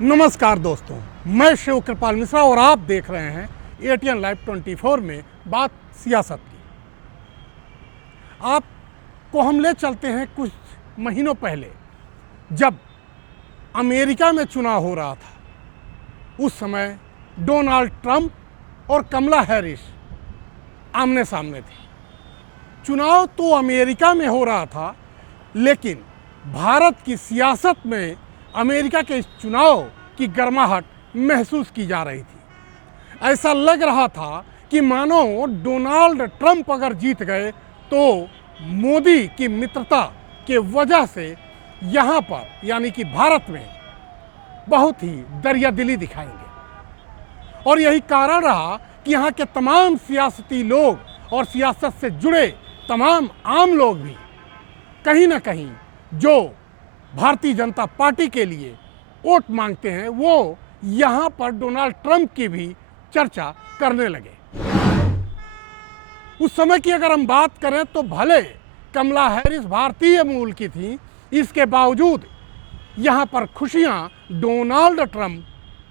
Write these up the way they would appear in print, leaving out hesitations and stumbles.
नमस्कार दोस्तों, मैं शिव कृपाल मिश्रा और आप देख रहे हैं एटीएन लाइव 24 में बात सियासत की। आपको हम ले चलते हैं कुछ महीनों पहले, जब अमेरिका में चुनाव हो रहा था। उस समय डोनाल्ड ट्रंप और कमला हैरिस आमने सामने थे। चुनाव तो अमेरिका में हो रहा था, लेकिन भारत की सियासत में अमेरिका के इस चुनाव की गर्माहट महसूस की जा रही थी। ऐसा लग रहा था कि मानो डोनाल्ड ट्रंप अगर जीत गए तो मोदी की मित्रता के वजह से यहाँ पर यानी कि भारत में बहुत ही दरियादिली दिखाएंगे। और यही कारण रहा कि यहाँ के तमाम सियासती लोग और सियासत से जुड़े तमाम आम लोग भी कहीं ना कहीं जो भारतीय जनता पार्टी के लिए वोट मांगते हैं, वो यहाँ पर डोनाल्ड ट्रंप की भी चर्चा करने लगे। उस समय की अगर हम बात करें तो भले कमला हैरिस भारतीय मूल की थी, इसके बावजूद यहाँ पर खुशियाँ डोनाल्ड ट्रंप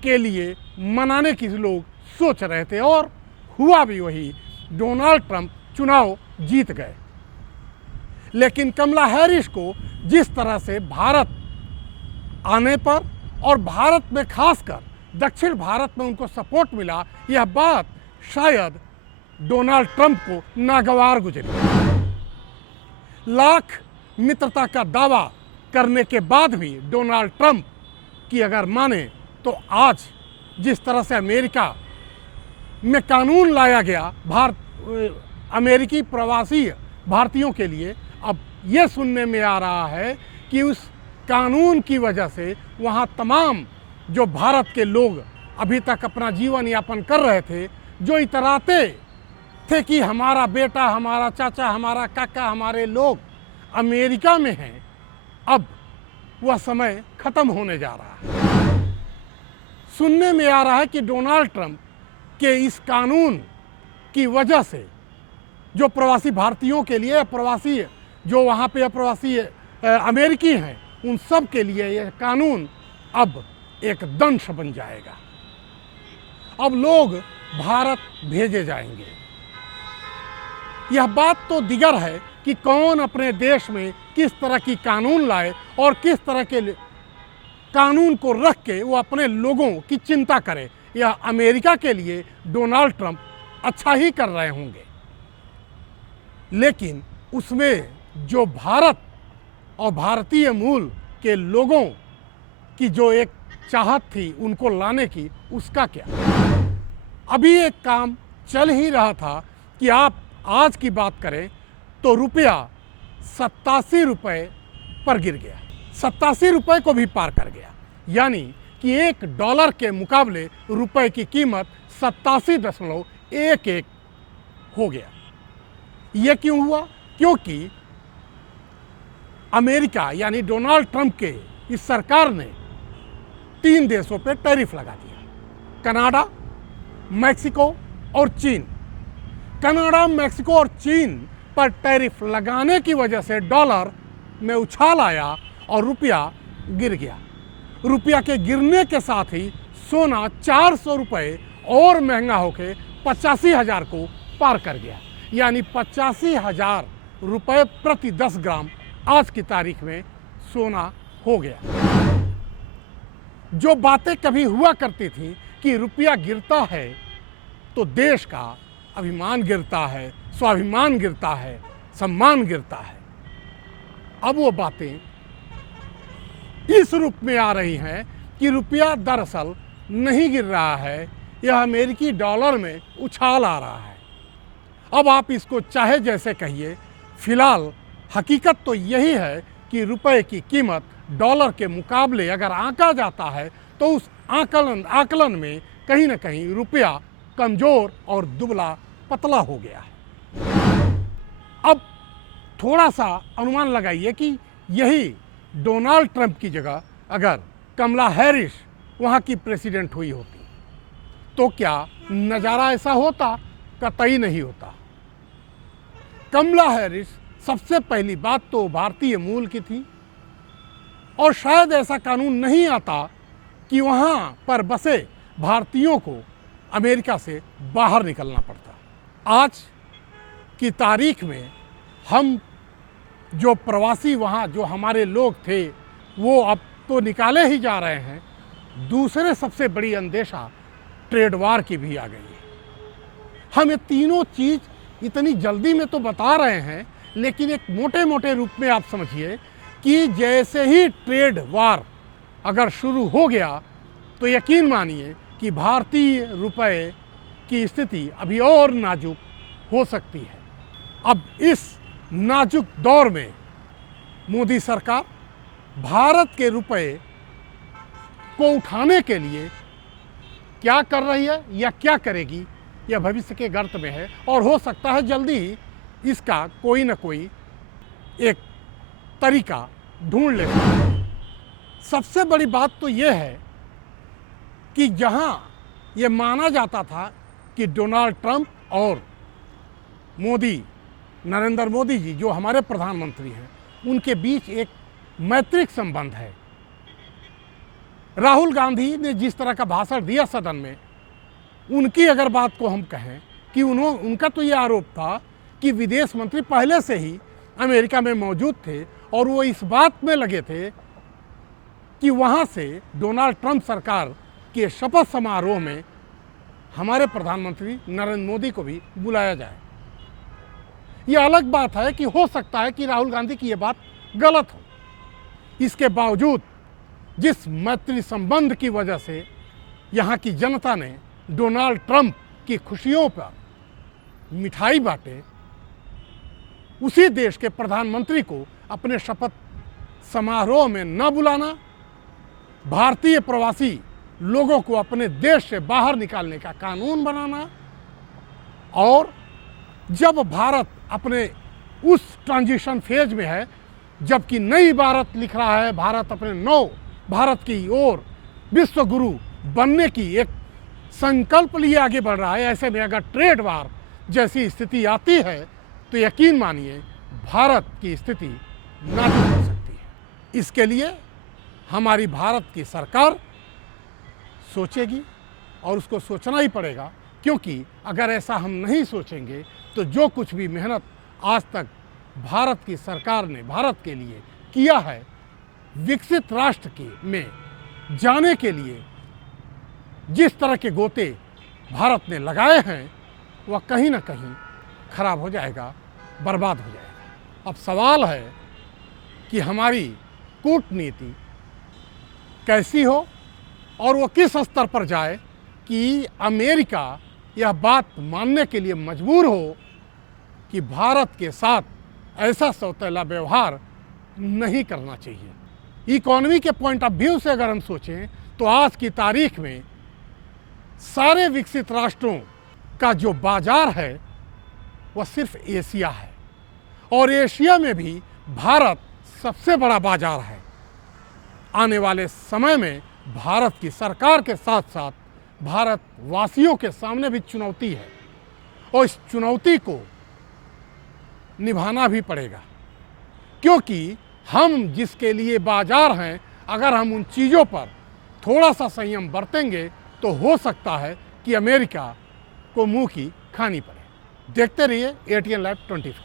के लिए मनाने की लोग सोच रहे थे और हुआ भी वही। डोनाल्ड ट्रंप चुनाव जीत गए। लेकिन कमला हैरिस को जिस तरह से भारत आने पर और भारत में खासकर दक्षिण भारत में उनको सपोर्ट मिला, यह बात शायद डोनाल्ड ट्रंप को नागवार गुजरी। लाख मित्रता का दावा करने के बाद भी डोनाल्ड ट्रंप की अगर माने तो आज जिस तरह से अमेरिका में कानून लाया गया अमेरिकी प्रवासी भारतीयों के लिए, अब ये सुनने में आ रहा है कि उस कानून की वजह से वहाँ तमाम जो भारत के लोग अभी तक अपना जीवन यापन कर रहे थे, जो इतराते थे कि हमारा बेटा, हमारा चाचा, हमारा काका, हमारे लोग अमेरिका में हैं, अब वह समय खत्म होने जा रहा है। सुनने में आ रहा है कि डोनाल्ड ट्रंप के इस कानून की वजह से जो प्रवासी भारतीयों के लिए, प्रवासी जो वहाँ पे प्रवासी अमेरिकी हैं, उन सब के लिए यह कानून अब एक दंश बन जाएगा। अब लोग भारत भेजे जाएंगे। यह बात तो दिगर है कि कौन अपने देश में किस तरह की कानून लाए और किस तरह के कानून को रख के वो अपने लोगों की चिंता करे। यह अमेरिका के लिए डोनाल्ड ट्रंप अच्छा ही कर रहे होंगे, लेकिन उसमें जो भारत और भारतीय मूल के लोगों की जो एक चाहत थी उनको लाने की, उसका क्या। अभी एक काम चल ही रहा था कि आप आज की बात करें तो रुपया 87 रुपये पर गिर गया, 87 रुपये को भी पार कर गया। यानी कि $1 के मुकाबले रुपए की कीमत 87.11 हो गया। ये क्यों हुआ? क्योंकि अमेरिका यानी डोनाल्ड ट्रंप के इस सरकार ने 3 देशों पे टैरिफ लगा दिया, कनाडा, मैक्सिको और चीन। कनाडा, मैक्सिको और चीन पर टैरिफ लगाने की वजह से डॉलर में उछाल आया और रुपया गिर गया। रुपया के गिरने के साथ ही सोना 400 रुपये और महंगा होकर 85,000 को पार कर गया। यानी 85,000 रुपये प्रति 10 ग्राम आज की तारीख में सोना हो गया। जो बातें कभी हुआ करती थी कि रुपया गिरता है तो देश का अभिमान गिरता है, स्वाभिमान गिरता है, सम्मान गिरता है, अब वो बातें इस रूप में आ रही हैं कि रुपया दरअसल नहीं गिर रहा है, यह अमेरिकी डॉलर में उछाल आ रहा है। अब आप इसको चाहे जैसे कहिए, फिलहाल हकीकत तो यही है कि रुपए की कीमत डॉलर के मुकाबले अगर आंका जाता है तो उस आकलन में कहीं ना कहीं रुपया कमज़ोर और दुबला पतला हो गया है। अब थोड़ा सा अनुमान लगाइए कि यही डोनाल्ड ट्रंप की जगह अगर कमला हैरिस वहाँ की प्रेसिडेंट हुई होती तो क्या नज़ारा ऐसा होता? कतई नहीं होता। कमला हैरिस सबसे पहली बात तो भारतीय मूल की थी और शायद ऐसा कानून नहीं आता कि वहाँ पर बसे भारतीयों को अमेरिका से बाहर निकलना पड़ता। आज की तारीख में हम जो प्रवासी वहाँ जो हमारे लोग थे वो अब तो निकाले ही जा रहे हैं। दूसरे सबसे बड़ी अंदेशा ट्रेड वार की भी आ गई है। हम ये तीनों चीज़ इतनी जल्दी में तो बता रहे हैं, लेकिन एक मोटे मोटे रूप में आप समझिए कि जैसे ही ट्रेड वार अगर शुरू हो गया तो यकीन मानिए कि भारतीय रुपए की स्थिति अभी और नाजुक हो सकती है। अब इस नाजुक दौर में मोदी सरकार भारत के रुपए को उठाने के लिए क्या कर रही है या क्या करेगी, यह भविष्य के गर्त में है और हो सकता है जल्दी ही इसका कोई न कोई एक तरीका ढूंढ ले। सबसे बड़ी बात तो यह है कि जहां यह माना जाता था कि डोनाल्ड ट्रंप और नरेंद्र मोदी जी जो हमारे प्रधानमंत्री हैं, उनके बीच एक मैत्रिक संबंध है। राहुल गांधी ने जिस तरह का भाषण दिया सदन में, उनकी अगर बात को हम कहें कि उनका तो ये आरोप था कि विदेश मंत्री पहले से ही अमेरिका में मौजूद थे और वो इस बात में लगे थे कि वहाँ से डोनाल्ड ट्रंप सरकार के शपथ समारोह में हमारे प्रधानमंत्री नरेंद्र मोदी को भी बुलाया जाए। ये अलग बात है कि हो सकता है कि राहुल गांधी की ये बात गलत हो। इसके बावजूद जिस मैत्री संबंध की वजह से यहाँ की जनता ने डोनाल्ड ट्रंप की खुशियों पर मिठाई बांटे, उसी देश के प्रधानमंत्री को अपने शपथ समारोह में न बुलाना, भारतीय प्रवासी लोगों को अपने देश से बाहर निकालने का कानून बनाना, और जब भारत अपने उस ट्रांजिशन फेज में है जबकि नई भारत लिख रहा है, भारत अपने नव भारत की ओर विश्व गुरु बनने की एक संकल्प लिए आगे बढ़ रहा है, ऐसे में अगर ट्रेड वार जैसी स्थिति आती है तो यकीन मानिए भारत की स्थिति नाजुक हो सकती है। इसके लिए हमारी भारत की सरकार सोचेगी और उसको सोचना ही पड़ेगा, क्योंकि अगर ऐसा हम नहीं सोचेंगे तो जो कुछ भी मेहनत आज तक भारत की सरकार ने भारत के लिए किया है, विकसित राष्ट्र के में जाने के लिए जिस तरह के गोते भारत ने लगाए हैं, वह कहीं ना कहीं खराब हो जाएगा, बर्बाद हो जाएगा। अब सवाल है कि हमारी कूटनीति कैसी हो और वो किस स्तर पर जाए कि अमेरिका यह बात मानने के लिए मजबूर हो कि भारत के साथ ऐसा सौतेला व्यवहार नहीं करना चाहिए। इकोनॉमी के पॉइंट ऑफ व्यू से अगर हम सोचें तो आज की तारीख में सारे विकसित राष्ट्रों का जो बाजार है वह सिर्फ एशिया है, और एशिया में भी भारत सबसे बड़ा बाजार है। आने वाले समय में भारत की सरकार के साथ साथ भारत वासियों के सामने भी चुनौती है, और इस चुनौती को निभाना भी पड़ेगा, क्योंकि हम जिसके लिए बाजार हैं, अगर हम उन चीज़ों पर थोड़ा सा संयम बरतेंगे तो हो सकता है कि अमेरिका को मुंह की खानी पड़े। देखते रहिए ATN Live 24।